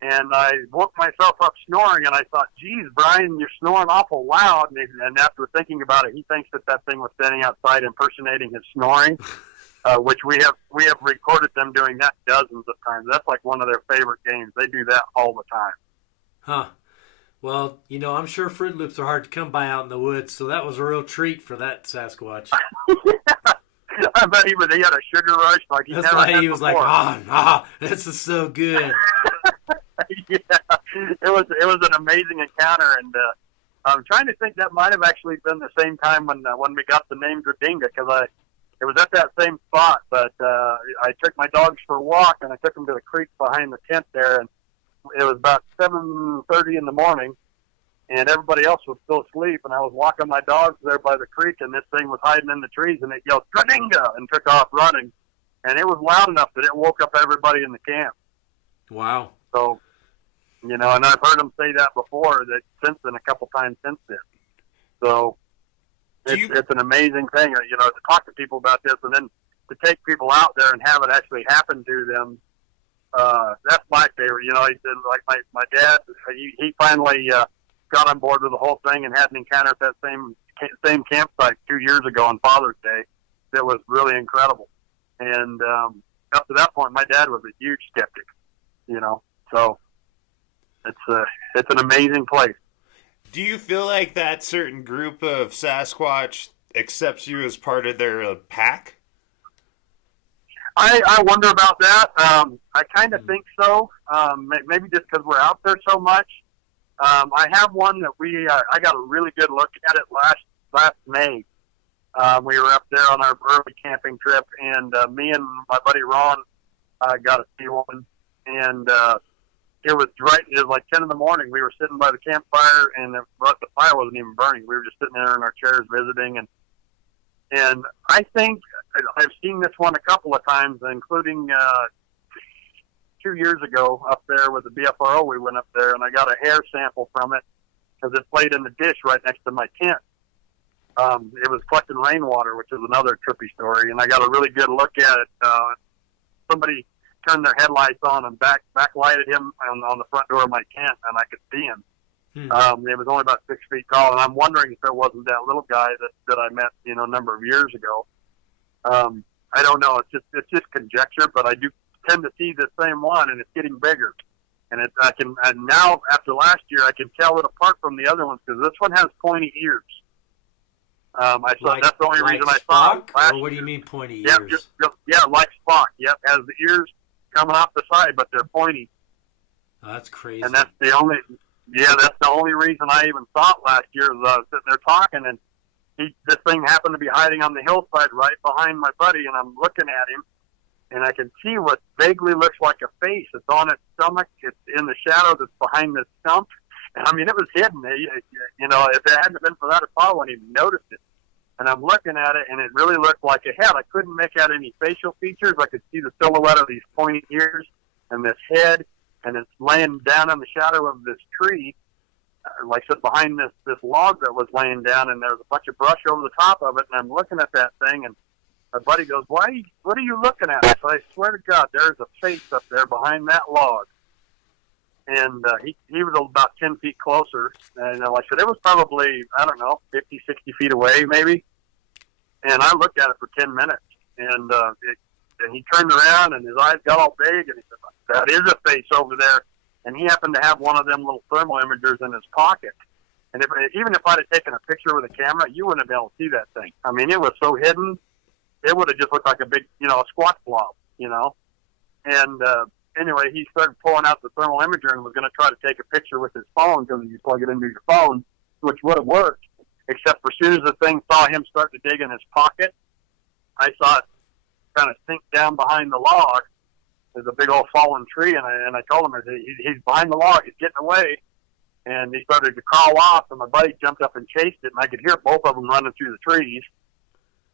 and I woke myself up snoring, and I thought, geez, Brian, you're snoring awful loud. And after thinking about it, he thinks that thing was standing outside impersonating his snoring, which we have recorded them doing that dozens of times. That's like one of their favorite games. They do that all the time. Huh. Well, I'm sure Fruit Loops are hard to come by out in the woods, so that was a real treat for that Sasquatch. I bet he had a sugar rush like That's why he was before. Like, this is so good. Yeah, it was an amazing encounter, and I'm trying to think that might have actually been the same time when we got the name Dradinga, because it was at that same spot. But I took my dogs for a walk, and I took them to the creek behind the tent there, and it was about 7:30 in the morning, and everybody else was still asleep, and I was walking my dogs there by the creek, and this thing was hiding in the trees, and it yelled Dradinga and took off running, and it was loud enough that it woke up everybody in the camp. Wow. So, and I've heard them say that before, a couple times since then. So, it's an amazing thing, to talk to people about this, and then to take people out there and have it actually happen to them. That's my favorite. He said, like my dad, he finally got on board with the whole thing and had an encounter at that same campsite 2 years ago on Father's Day that was really incredible. And up to that point, my dad was a huge skeptic. So it's an amazing place. Do you feel like that certain group of Sasquatch accepts you as part of their pack? I wonder about that. I kind of think so. Maybe just because we're out there so much. I have one that I got a really good look at it last May. We were up there on our early camping trip, and me and my buddy Ron got to see one. And it was like 10 in the morning. We were sitting by the campfire, and the fire wasn't even burning. We were just sitting there in our chairs visiting, and I think I've seen this one a couple of times, including 2 years ago up there with the BFRO. We went up there, and I got a hair sample from it because it played in the dish right next to my tent. It was collecting rainwater, which is another trippy story, and I got a really good look at it. Somebody turned their headlights on and backlighted him on the front door of my tent, and I could see him. It was only about 6 feet tall, and I'm wondering if it wasn't that little guy that I met, a number of years ago. I don't know. It's just conjecture, but I do tend to see the same one, and it's getting bigger. And now after last year, I can tell it apart from the other ones because this one has pointy ears. That's the only reason I saw it last year. What do you mean pointy ears? Yeah, like Spock. Yep, has the ears coming off the side, but they're pointy. Oh, that's crazy. And that's the only reason I even saw it last year. Was I was sitting there talking, and this thing happened to be hiding on the hillside right behind my buddy, and I'm looking at him, and I can see what vaguely looks like a face. It's on its stomach. It's in the shadow that's behind the stump. And, it was hidden. If it hadn't been for that, I probably wouldn't even noticed it. And I'm looking at it, and it really looked like a head. I couldn't make out any facial features. I could see the silhouette of these pointy ears and this head, and it's laying down in the shadow of this tree, like just behind this log that was laying down, and there was a bunch of brush over the top of it, and I'm looking at that thing, and my buddy goes, what are you looking at? So I swear to God, there's a face up there behind that log. and he was about 10 feet closer. And like I said, it was probably, I don't know, 50, 60 feet away maybe. And I looked at it for 10 minutes, and he turned around, and his eyes got all big, and he said, that is a face over there. And he happened to have one of them little thermal imagers in his pocket. And even if I'd have taken a picture with a camera, you wouldn't have been able to see that thing. I mean, it was so hidden, it would have just looked like a big, a squat blob, And anyway, he started pulling out the thermal imager and was going to try to take a picture with his phone because you plug it into your phone, which would have worked. Except for as soon as the thing saw him start to dig in his pocket, I saw it kind of sink down behind the log. There's a big old fallen tree, and I told him, he's behind the log, he's getting away. And he started to crawl off, and my buddy jumped up and chased it, and I could hear both of them running through the trees.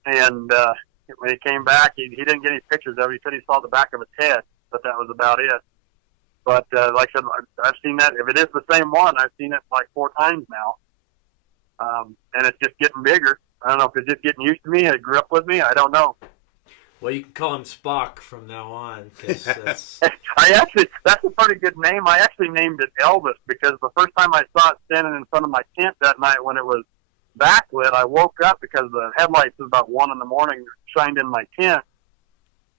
And when he came back, he didn't get any pictures of it. He said he saw the back of its head, but that was about it. But like I said, I've seen that. If it is the same one, I've seen it like 4 times now. And it's just getting bigger. I don't know if it's just getting used to me. It grew up with me. I don't know. Well, you can call him Spock from now on. 'Cause that's... that's a pretty good name. I actually named it Elvis because the first time I saw it standing in front of my tent that night when it was backlit, I woke up because the headlights was about 1 a.m. shined in my tent.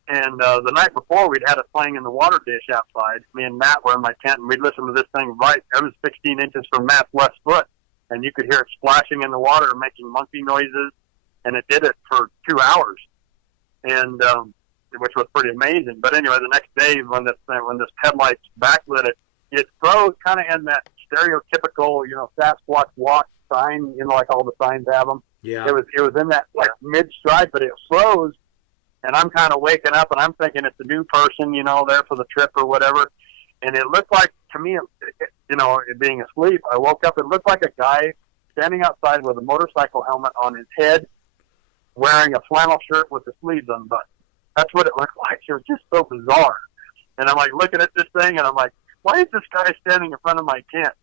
And the night before, we'd had it playing in the water dish outside. Me and Matt were in my tent, and we'd listen to this thing right. It was 16 inches from Matt's left foot. And you could hear it splashing in the water and making monkey noises, and it did it for 2 hours, and which was pretty amazing. But anyway, the next day when this headlights backlit it froze kind of in that stereotypical, Sasquatch walk sign, like all the signs have them. Yeah. It was in that like mid stride, but it froze, and I'm kind of waking up and I'm thinking it's a new person, there for the trip or whatever. And it looked like, to me, being asleep, I woke up, it looked like a guy standing outside with a motorcycle helmet on his head, wearing a flannel shirt with the sleeves unbuttoned. That's what it looked like. It was just so bizarre. And I'm like looking at this thing, and I'm like, why is this guy standing in front of my tent?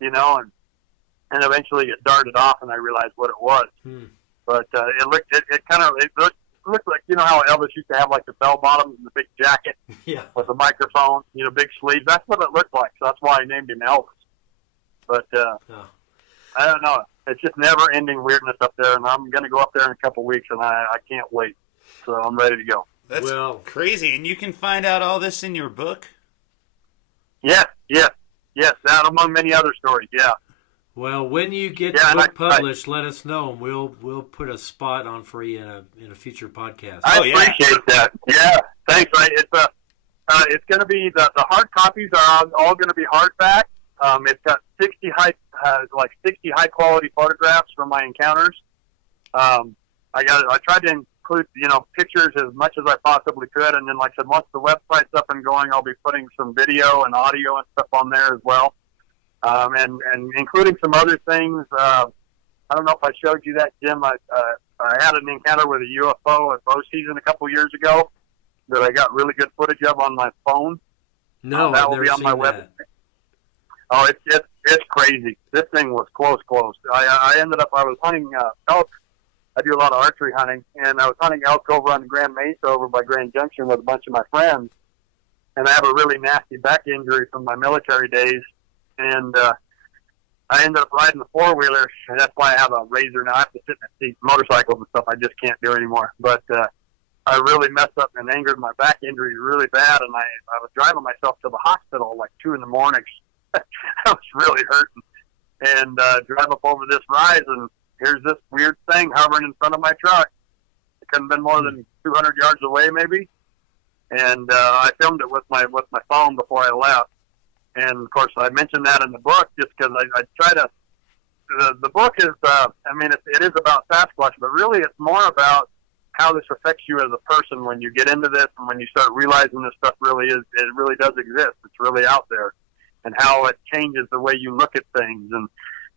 And eventually it darted off, and I realized what it was. But it looked like, how Elvis used to have like the bell bottoms and the big jacket with a microphone, big sleeves. That's what it looked like. So that's why I named him Elvis. But I don't know. It's just never ending weirdness up there. And I'm going to go up there in a couple of weeks, and I can't wait. So I'm ready to go. That's crazy. And you can find out all this in your book? Yes. That among many other stories. Yeah. Well, when you get the book published, let us know, and we'll put a spot on for you in a future podcast. I appreciate that. Yeah, thanks. Right, it's going to be the hard copies are all going to be hardback. It's got 60 high quality photographs from my encounters. I tried to include pictures as much as I possibly could, and then like I said, once the website's up and going, I'll be putting some video and audio and stuff on there as well. And including some other things. I don't know if I showed you that, Jim. I had an encounter with a UFO at bow season a couple years ago that I got really good footage of on my phone. No, that I've will never be on seen my that. website. Oh, it's crazy. This thing was close. I ended up, I was hunting elk. I do a lot of archery hunting, and I was hunting elk over on the Grand Mesa over by Grand Junction with a bunch of my friends. And I have a really nasty back injury from my military days. And I ended up riding the 4-wheeler, and that's why I have a razor now. I have to sit in seat motorcycles and stuff. I just can't do anymore. But I really messed up and angered my back injury really bad, and I was driving myself to the hospital like 2 in the morning. I was really hurting. And drive up over this rise, and here's this weird thing hovering in front of my truck. It couldn't have been more than 200 yards away, maybe. And I filmed it with my phone before I left. And, of course, I mentioned that in the book just because I try to – the book is it is about Sasquatch, but really it's more about how this affects you as a person when you get into this and when you start realizing this stuff really does exist. It's really out there, and how it changes the way you look at things. And,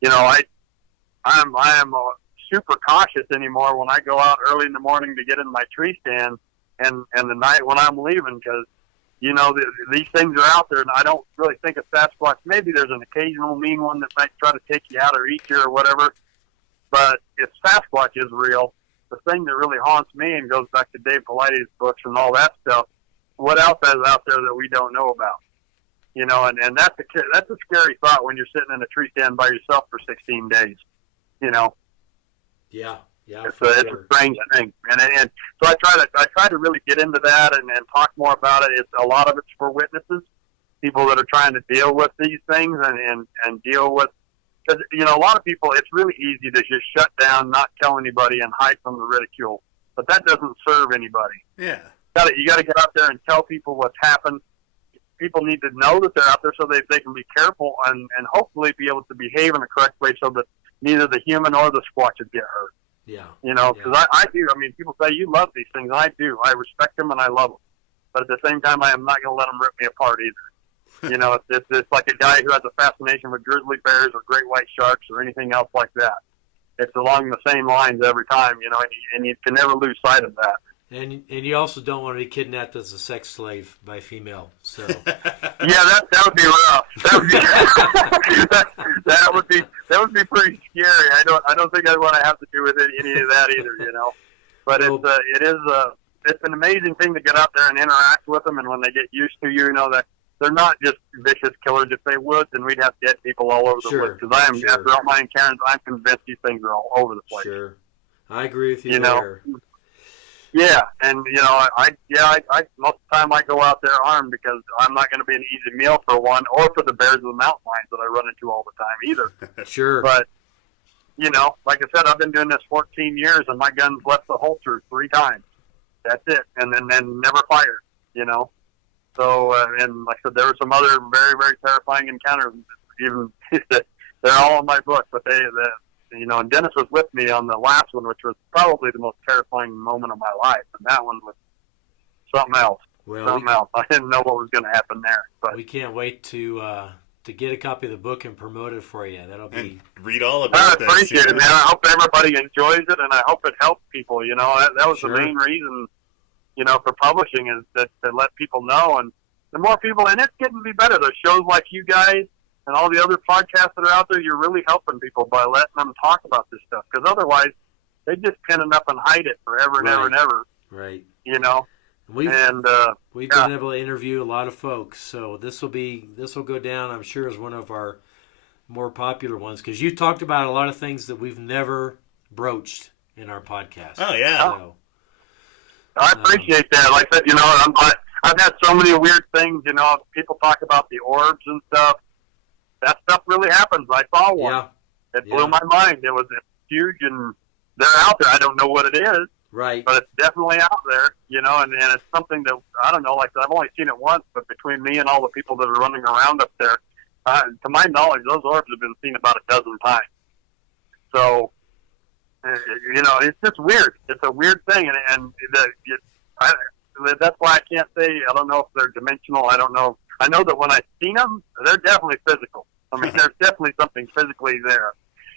I am super cautious anymore when I go out early in the morning to get in my tree stand and the night when I'm leaving because – these things are out there, and I don't really think of Sasquatch. Maybe there's an occasional mean one that might try to take you out or eat you or whatever. But if Sasquatch is real, the thing that really haunts me and goes back to Dave Paulides' books and all that stuff, what else is out there that we don't know about? and that's a scary thought when you're sitting in a tree stand by yourself for 16 days. Yeah. It's a strange thing, and so I try to really get into that and talk more about it. A lot of it's for witnesses, people that are trying to deal with these things and deal with, because a lot of people, it's really easy to just shut down, not tell anybody, and hide from the ridicule, but that doesn't serve anybody. Yeah, you got to get out there and tell people what's happened. People need to know that they're out there so they can be careful and hopefully be able to behave in the correct way so that neither the human or the squatches get hurt. Yeah. Because I do. I mean, people say you love these things. I do. I respect them and I love them. But at the same time, I am not going to let them rip me apart either. It's like a guy who has a fascination with grizzly bears or great white sharks or anything else like that. It's along the same lines every time, and you can never lose sight of that. And you also don't want to be kidnapped as a sex slave by female. So yeah, that would be rough. That would be pretty scary. I don't think I want to have to do with any of that either. But it's an amazing thing to get out there and interact with them, and when they get used to that they're not just vicious killers. If they would, then we'd have dead people all over the place. Because after all my encounters, I'm convinced these things are all over the place. Sure, I agree with you there. Yeah, and I most of the time I go out there armed because I'm not going to be an easy meal for one or for the bears of the mountain lions that I run into all the time either. Sure. But like I said, I've been doing this 14 years and my gun's left the holster 3 times. That's it, and then never fired. So and like I said, there were some other very, very terrifying encounters. Even they're all in my book, but and Dennis was with me on the last one, which was probably the most terrifying moment of my life. And that one was something else. I didn't know what was going to happen there. But we can't wait to get a copy of the book and promote it for you. That'll be read all about this. I appreciate it, man. I hope everybody enjoys it, and I hope it helps people. That was Sure. the main reason, for publishing is that to let people know, and the more people, and it's getting to be better. There's shows like you guys. And all the other podcasts that are out there, you're really helping people by letting them talk about this stuff. Because otherwise, they just pin it up and hide it forever and ever and ever. Right. We've been able to interview a lot of folks, so this will go down, I'm sure, as one of our more popular ones. Because you talked about a lot of things that we've never broached in our podcast. Oh yeah. So, I appreciate that. Like I said, I've had so many weird things. People talk about the orbs and stuff. That stuff really happens. I saw one. Yeah. It blew my mind. It was huge, and they're out there. I don't know what it is. Right. But it's definitely out there, and it's something that, I don't know, like I've only seen it once, but between me and all the people that are running around up there, to my knowledge, those orbs have been seen about 12 times. So, it's just weird. It's a weird thing, and that's why I can't say, I don't know if they're dimensional. I don't know. I know that when I've seen them, they're definitely physical. I mean, there's definitely something physically there.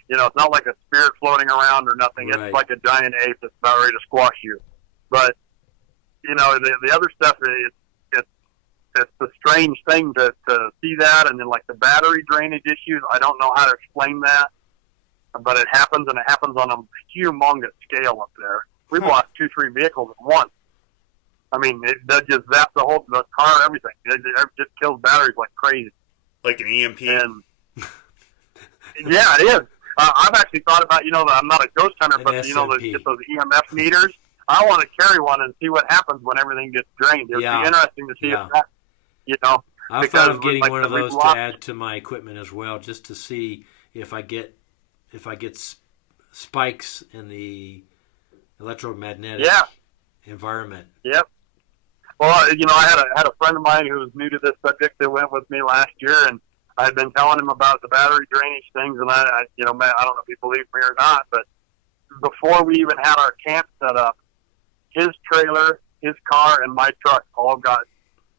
It's not like a spirit floating around or nothing. Right. It's like a giant ape that's about ready to squash you. But, the other stuff, it's a strange thing to see that. And then, like, the battery drainage issues, I don't know how to explain that. But it happens, and it happens on a humongous scale up there. We've lost 2-3 vehicles at once. I mean, that just zaps the car, everything. It just kills batteries like crazy. Like an EMP? And, yeah, it is. I've actually thought about, I'm not a ghost hunter, but, just those EMF meters. I want to carry one and see what happens when everything gets drained. It would be interesting to see if that, I've thought of getting one of those to add to my equipment as well, just to see if I get spikes in the electromagnetic environment. Yep. Well, I had a friend of mine who was new to this subject that went with me last year, and I had been telling him about the battery drainage things, and I don't know if you believe me or not, but before we even had our camp set up, his trailer, his car, and my truck all got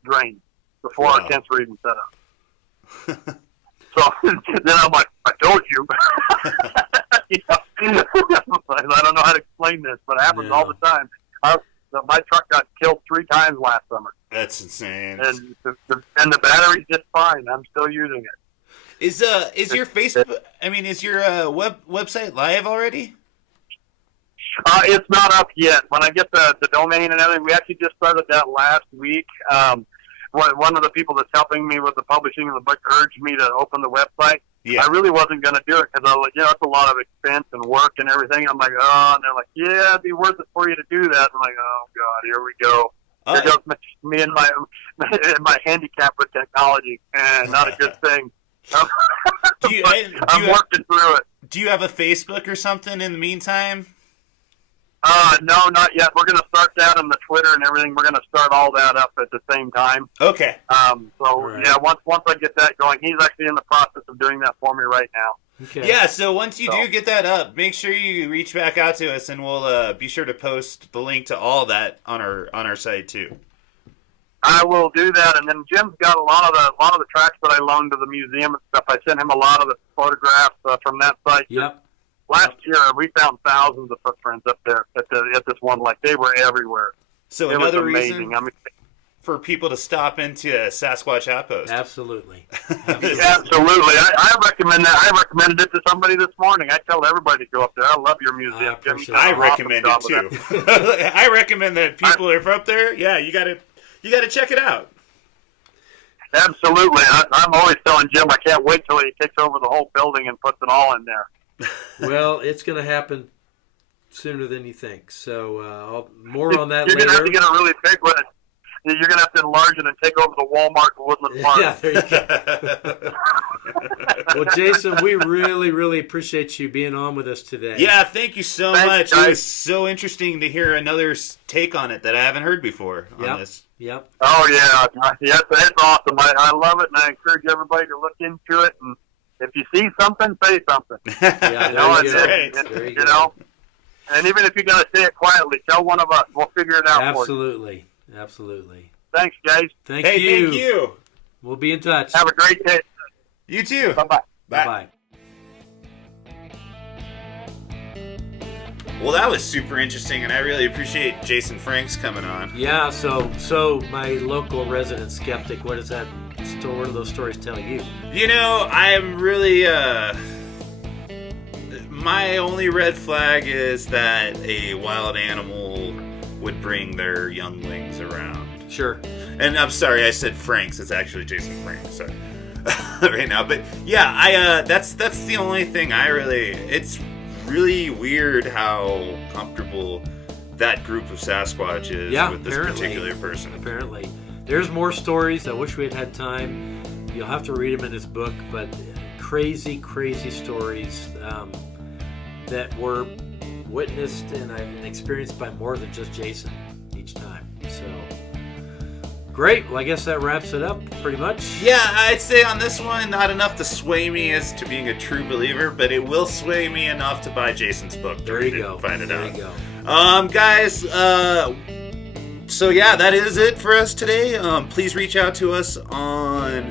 drained before our tents were even set up. So then I'm like, I told you. I don't know how to explain this, but it happens all the time. My truck got killed 3 times last summer. That's insane. And the battery's just fine. I'm still using it. Is your Facebook? I mean, is your website live already? It's not up yet. When I get the domain and everything, we actually just started that last week. one of the people that's helping me with the publishing of the book urged me to open the website. Yeah. I really wasn't going to do it because I was like, that's a lot of expense and work and everything. I'm like, and they're like, yeah, it'd be worth it for you to do that. I'm like, oh God, here we go. Here goes me and my handicap with technology. Not a good thing. I'm working through it. Do you have a Facebook or something in the meantime? No, not yet. We're going to start that on the Twitter and everything. We're going to start all that up at the same time. Okay. Yeah, once I get that going, he's actually in the process of doing that for me right now. Okay. Yeah, so once you do get that up, make sure you reach back out to us, and we'll be sure to post the link to all that on our site too. I will do that, and then Jim's got a lot of the tracks that I loaned to the museum and stuff. I sent him a lot of the photographs from that site. Yep. Last year, we found thousands of footprints up there at this one lake. They were everywhere. So it another was amazing. reason for people to stop into a Sasquatch Outpost. Absolutely. Absolutely. I recommend that. I recommended it to somebody this morning. I tell everybody to go up there. I love your museum. I recommend it too. I recommend that people are up there. Yeah, you got to check it out. Absolutely. I'm always telling Jim I can't wait till he takes over the whole building and puts it all in there. Well, it's going to happen sooner than you think. So more on that later. You're going to have to get a really big one. You're going to have to enlarge it and take over the Walmart Woodland Park. Yeah, there you go. Well, Jason, we really, really appreciate you being on with us today. Yeah, thank you so much. Guys. It was so interesting to hear another take on it that I haven't heard before on this. Yep. Oh, yeah. It's awesome. I love it, and I encourage everybody to look into it. And if you see something, say something. Yeah, you know, and even if you got to say it quietly, tell one of us. We'll figure it out Absolutely. for you. Absolutely. Thanks, guys. Thank you. Thank you. We'll be in touch. Have a great day. You too. Bye-bye. Bye-bye. Well, that was super interesting, and I really appreciate Jason Franks coming on. Yeah, so my local resident skeptic, what do those stories tell you? You know, I'm really, my only red flag is that a wild animal would bring their younglings around. Sure. And I'm sorry, I said Franks. It's actually Jason Franks. Sorry. Right now. But yeah, that's the only thing it's really weird how comfortable that group of Sasquatch is with this particular person. Apparently. There's more stories. I wish we had time. You'll have to read them in his book, but crazy, crazy stories that were witnessed and experienced by more than just Jason each time. So, great. Well, I guess that wraps it up pretty much. Yeah, I'd say on this one, not enough to sway me as to being a true believer, but it will sway me enough to buy Jason's book. There you go. Find it out. There you go. Guys, so yeah, that is it for us today. Please reach out to us on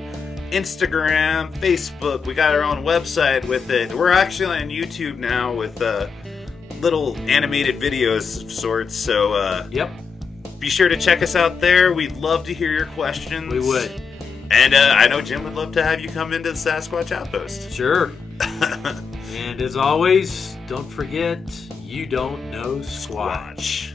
Instagram, Facebook. We got our own website with it. We're actually on YouTube now with little animated videos of sorts. So yep. Be sure to check us out there. We'd love to hear your questions. We would. And I know Jim would love to have you come into the Sasquatch Outpost. Sure. And as always, don't forget, you don't know Squatch.